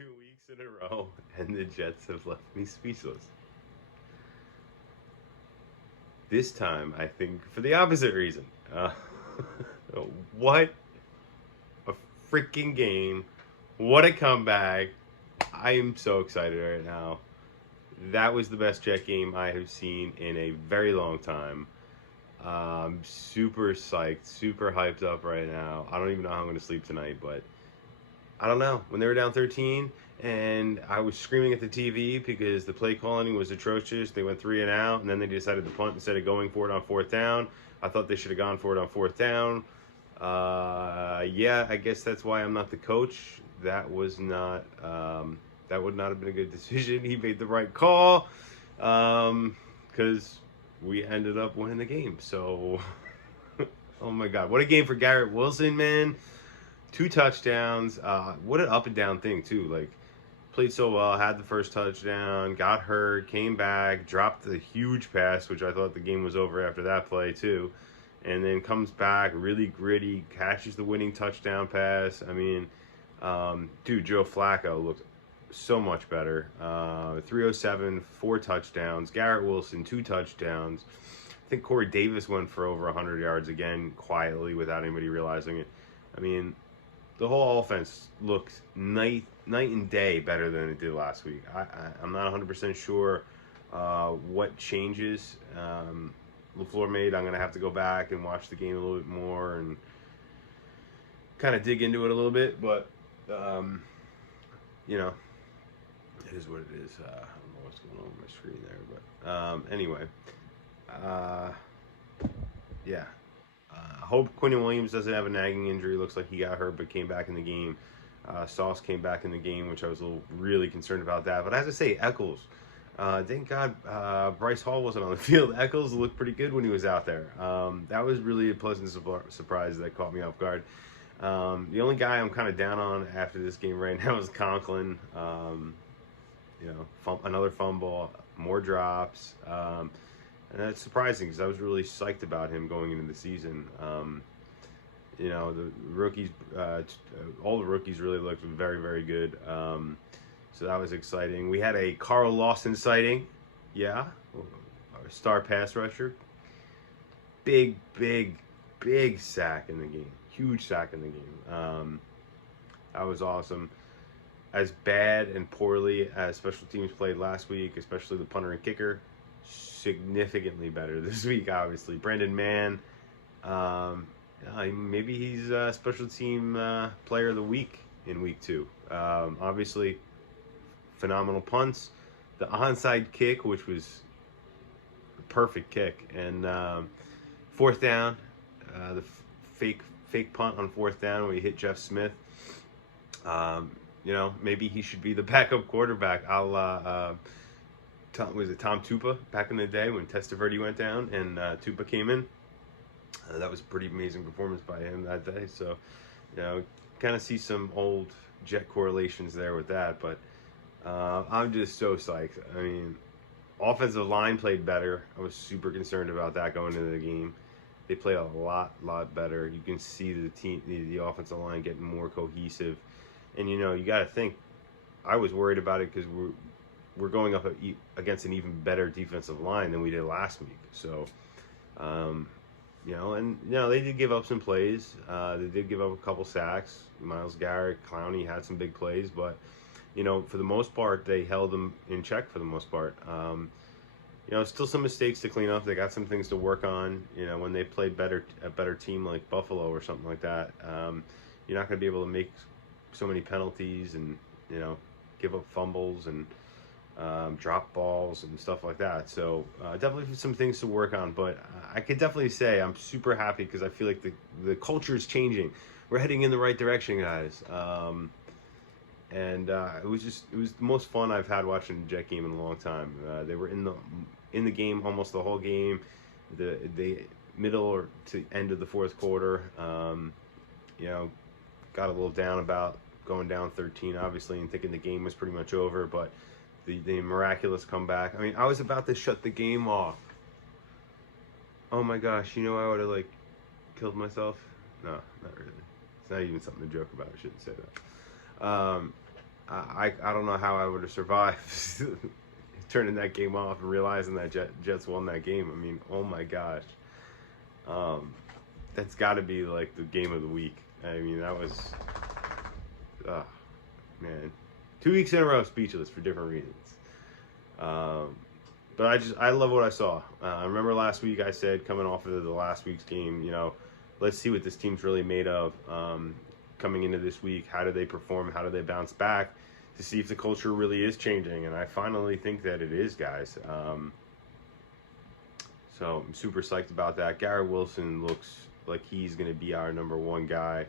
2 weeks in a row, and the Jets have left me speechless. This time, I think for the opposite reason. What a freaking game! What a comeback! I am so excited right now. That was the best Jet game I have seen in a very long time. Super psyched, super hyped up right now. I don't even know how I'm going to sleep tonight, but I don't know. When they were down 13 and I was screaming at the TV because the play calling was atrocious. They went 3 and out, and then they decided to punt instead of going for it on fourth down. I thought they should have gone for it on fourth down. Yeah, I guess that's why I'm not the coach. That was not. That would not have been a good decision. He made the right call because we ended up winning the game. So, oh my God, what a game for Garrett Wilson, man! 2 touchdowns. What an up and down thing too. Like played so well, had the first touchdown, got hurt, came back, dropped the huge pass, which I thought the game was over after that play too, and then comes back really gritty, catches the winning touchdown pass. I mean, dude, Joe Flacco looked so much better. 307, 4 touchdowns. Garrett Wilson, 2 touchdowns. I think Corey Davis went for over 100 yards again, quietly, without anybody realizing it. I mean, the whole offense looks night and day better than it did last week. I'm not 100% sure what changes LaFleur made. I'm going to have to go back and watch the game a little bit more and kind of dig into it a little bit. But, you know, it is what it is. I don't know what's going on with my screen there. But anyway, yeah. Hope Quinnen Williams doesn't have a nagging injury. Looks like he got hurt but came back in the game. Sauce came back in the game, which I was really concerned about that. But as I say, Eccles, thank God Bryce Hall wasn't on the field. Eccles looked pretty good when he was out there. That was really a pleasant surprise that caught me off guard. The only guy I'm kind of down on after this game right now is Conklin. Another fumble, more drops. And that's surprising because I was really psyched about him going into the season. The rookies, all the rookies really looked very, very good. So that was exciting. We had a Carl Lawson sighting. Yeah, our star pass rusher. Big sack in the game. Huge sack in the game. That was awesome. As bad and poorly as special teams played last week, especially the punter and kicker, significantly better this week, obviously. Brandon Mann, maybe he's special team player of the week in week 2. Obviously, phenomenal punts. The onside kick, which was a perfect kick. And fourth down, the fake punt on fourth down where he hit Jeff Smith. Maybe he should be the backup quarterback. Was it Tom Tupa back in the day when Testaverde went down and Tupa came in? That was a pretty amazing performance by him that day. So, kind of see some old Jet correlations there with that. But I'm just so psyched. I mean, offensive line played better. I was super concerned about that going into the game. They played a lot better. You can see the team, the offensive line getting more cohesive. And, you got to think, I was worried about it because we're going up against an even better defensive line than we did last week. So, they did give up some plays. They did give up a couple sacks. Myles Garrett, Clowney had some big plays, but, for the most part, they held them in check for the most part. Still some mistakes to clean up. They got some things to work on. When they play a better team like Buffalo or something like that, you're not going to be able to make so many penalties and, give up fumbles and drop balls and stuff like that. So definitely some things to work on, but I could definitely say I'm super happy because I feel like the culture is changing. We're heading in the right direction, guys. It was the most fun I've had watching the Jet game in a long time. They were in the game almost the whole game. The middle or to end of the fourth quarter, got a little down about going down 13, obviously, and thinking the game was pretty much over, but the miraculous comeback. I mean, I was about to shut the game off. Oh my gosh, I would have killed myself. No, not really. It's not even something to joke about. I shouldn't say that. I don't know how I would have survived turning that game off and realizing that Jets won that game. I mean, oh my gosh. That's got to be like the game of the week. I mean, that was, man, 2 weeks in a row speechless for different reasons. But I love what I saw. I remember last week I said, coming off of the last week's game, you know, let's see what this team's really made of. Coming into this week, how do they perform? How do they bounce back? To see if the culture really is changing, and I finally think that it is, guys. So I'm super psyched about that. Garrett Wilson looks like he's going to be our #1 guy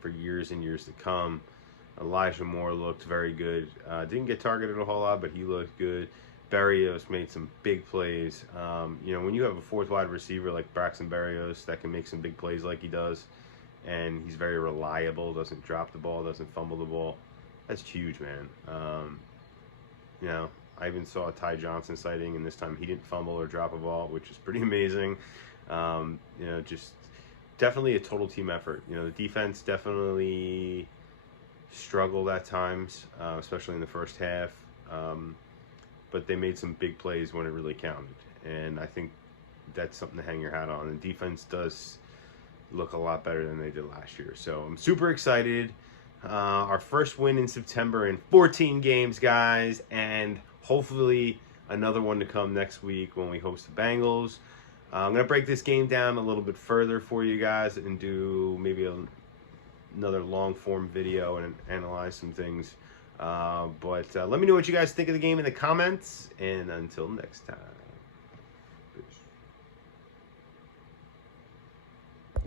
for years and years to come. Elijah Moore looked very good. Didn't get targeted a whole lot, but he looked good. Berrios made some big plays. You know, when you have a 4th wide receiver like Braxton Berrios that can make some big plays like he does, and he's very reliable, doesn't drop the ball, doesn't fumble the ball, that's huge, man. You know, I even saw a Ty Johnson sighting, and this time he didn't fumble or drop a ball, which is pretty amazing. You know, just definitely a total team effort. You know, the defense definitely struggled at times, especially in the first half. But they made some big plays when it really counted. And I think that's something to hang your hat on. The defense does look a lot better than they did last year. So I'm super excited. Our first win in September in 14 games, guys. And hopefully another one to come next week when we host the Bengals. I'm going to break this game down a little bit further for you guys and do maybe another long-form video and analyze some things. But let me know what you guys think of the game in the comments. And until next time. Peace.